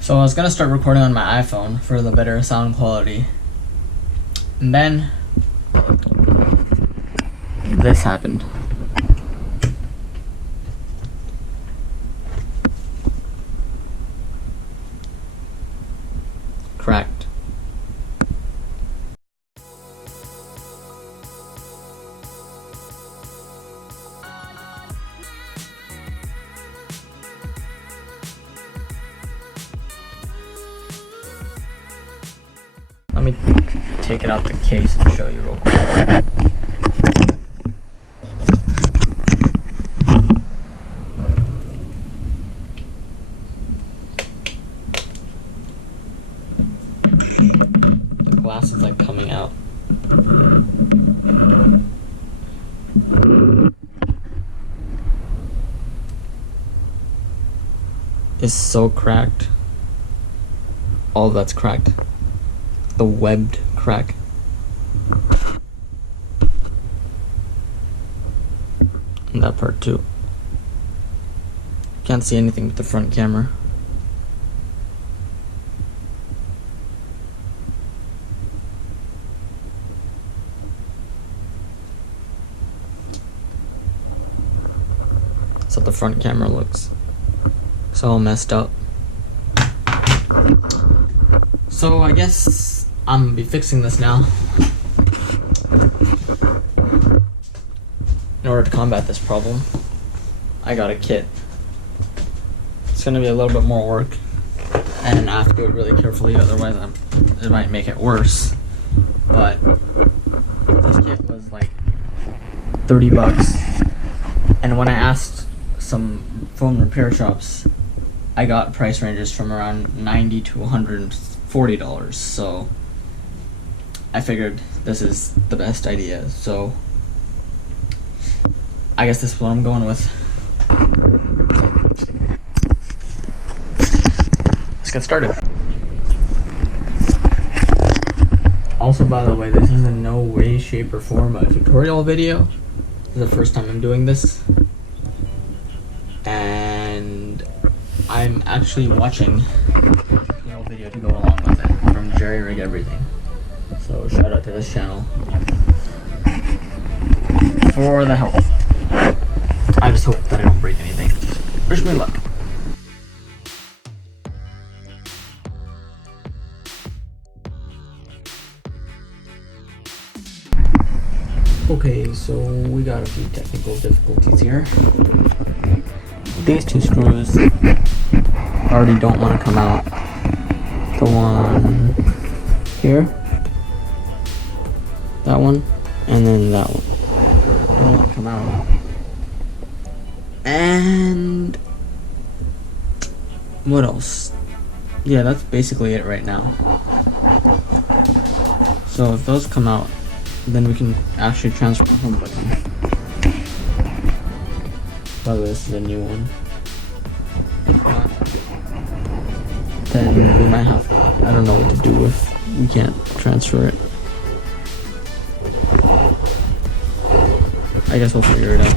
So I was gonna start recording on my iPhone for the better sound quality. And then this happened. Cracked. Let me take it out the case and show you real quick. The glass is like coming out. It's so cracked. All that's cracked. The webbed crack. And that part too. Can't see anything with the front camera. So the front camera looks. It's all messed up. So I guess I'm gonna be fixing this now in order to combat this problem. I got a kit. It's gonna be a little bit more work, and I have to do it really carefully, otherwise it might make it worse. But this kit was like $30, and when I asked some phone repair shops, I got price ranges from around $90 to $140, so I figured this is the best idea, so I guess this is what I'm going with. Let's get started. Also, by the way, this is in no way, shape, or form a tutorial video. This is the first time I'm doing this. And I'm actually watching a video to go along with it from Jerry Rig Everything. So shout out to this channel for the help. I just hope that I don't break anything. Wish me luck. Okay, so we got a few technical difficulties here. These two screws already don't want to come out. The one here, that one, and then that one don't want to come out. And what else? Yeah, that's basically it right now. So if those come out, then we can actually transfer the home button. By the way, this is a new one. If not, then we might have to, I don't know what to do if we can't transfer it. I guess we'll figure it out.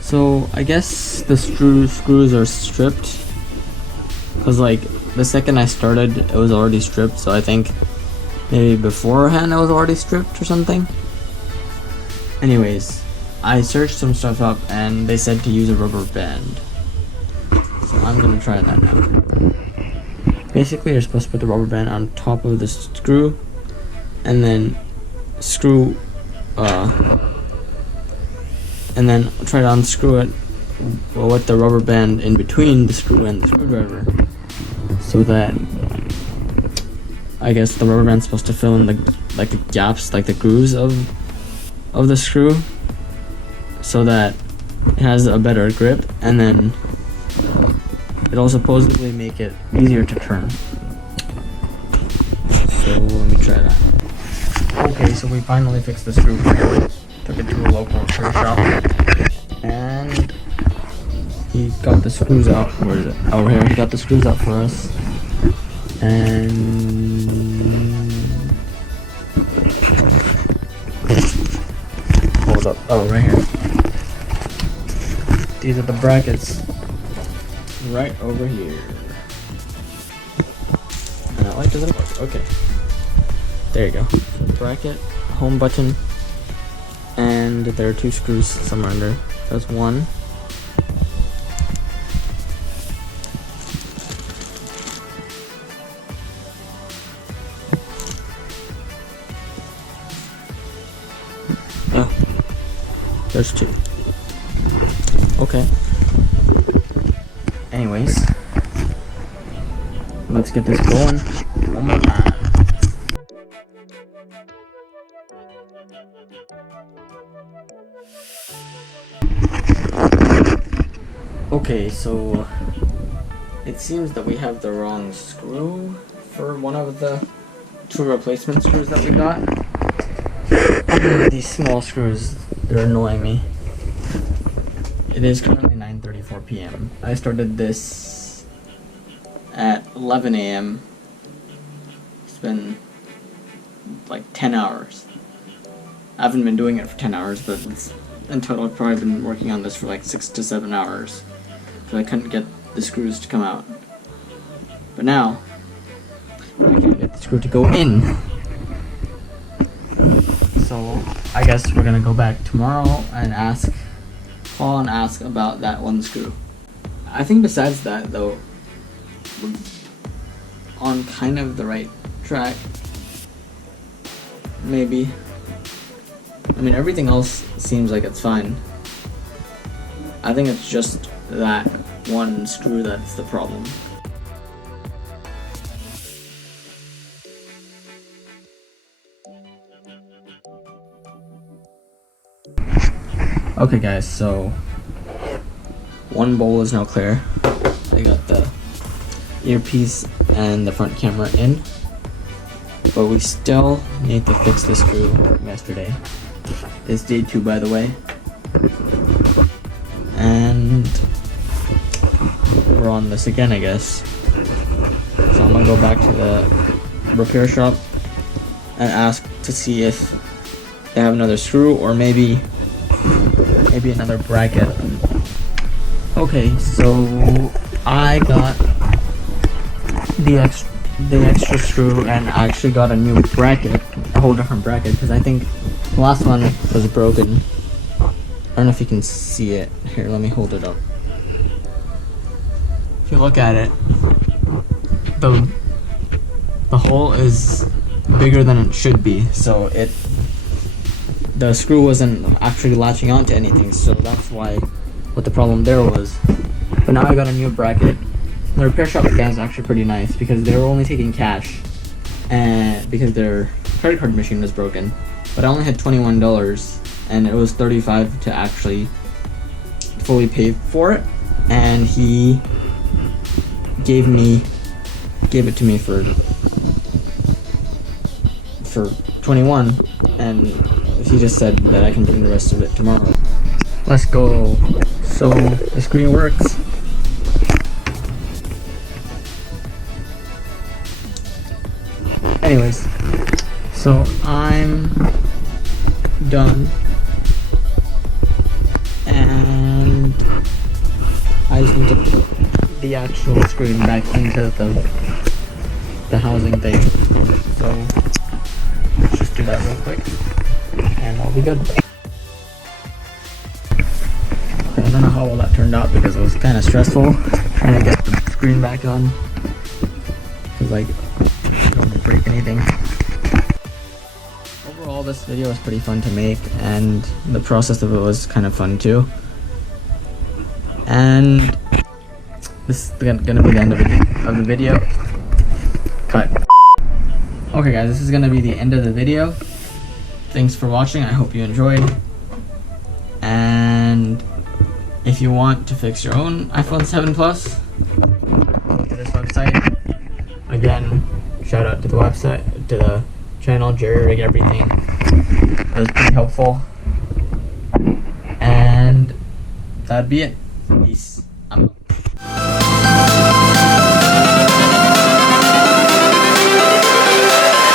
So I guess the screws are stripped, because like the second I started it was already stripped, so I think maybe beforehand it was already stripped or something. Anyways, I searched some stuff up and they said to use a rubber band. So I'm gonna try that now. Basically, you're supposed to put the rubber band on top of the screw and then screw, and then try to unscrew it with the rubber band in between the screw and the screwdriver, so that I guess the rubber band's supposed to fill in the gaps, like the grooves of the screw, so that it has a better grip, and then it'll supposedly make it easier to turn. So let me try that. Okay, so we finally fixed the screw. Took it to a local repair shop, and he got the screws out. Where is it? Over here. He got the screws out for us, and hold up. Oh, right here. These are the brackets right over here. And that light doesn't work. Okay. There you go. Bracket, home button, and there are 2 screws somewhere under. There's one. Oh, there's 2. Okay. Anyways, let's get this going one more time. Okay, so it seems that we have the wrong screw for one of the 2 replacement screws that we got. These small screws, they're annoying me. It is currently 9:34 p.m. I started this at 11 a.m. It's been like 10 hours. I haven't been doing it for 10 hours, but in total I've probably been working on this for like 6 to 7 hours. So I couldn't get the screws to come out. But now, I can get the screw to go in. So I guess we're gonna go back tomorrow and call and ask about that one screw. I think besides that though, we're on kind of the right track. Maybe. I mean, everything else seems like it's fine. I think it's just that one screw that's the problem. Okay guys, so one bowl is now clear. I got the earpiece and the front camera in, but we still need to fix the screw from yesterday. It's day 2, by the way, and we're on this again, I guess. So I'm gonna go back to the repair shop and ask to see if they have another screw or maybe another bracket. Okay, so I got the extra screw and I actually got a new bracket, a whole different bracket, because I think the last one was broken. I don't know if you can see it. Here, let me hold it up. If you look at it, the hole is bigger than it should be, so the screw wasn't actually latching onto anything, so that's what the problem there was. But now I got a new bracket. The repair shop guy is actually pretty nice because they were only taking cash, and because their credit card machine was broken. But I only had $21, and it was $35 to actually fully pay for it, and he gave it to me for 21, and he just said that I can bring the rest of it tomorrow. Let's go. So the screen works. Anyways, so I'm done, and I just need to put the actual screen back into the housing thing. So let's just do that real quick, and I'll be good. I don't know how well that turned out because it was kind of stressful trying to get the screen back on. Cause like, I don't want to break anything. Overall, this video was pretty fun to make, and the process of it was kind of fun too. And this is gonna be the end of the video. Cut. Okay guys, this is gonna be the end of the video. Thanks for watching, I hope you enjoyed. And if you want to fix your own iPhone 7 Plus, go to this website. Again, shout out to the website, to the channel, Jerry Rig Everything. It was pretty helpful. And that'd be it. Peace. I'm out.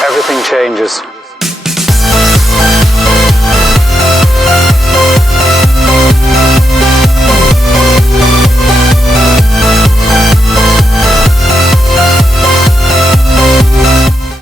Everything changes.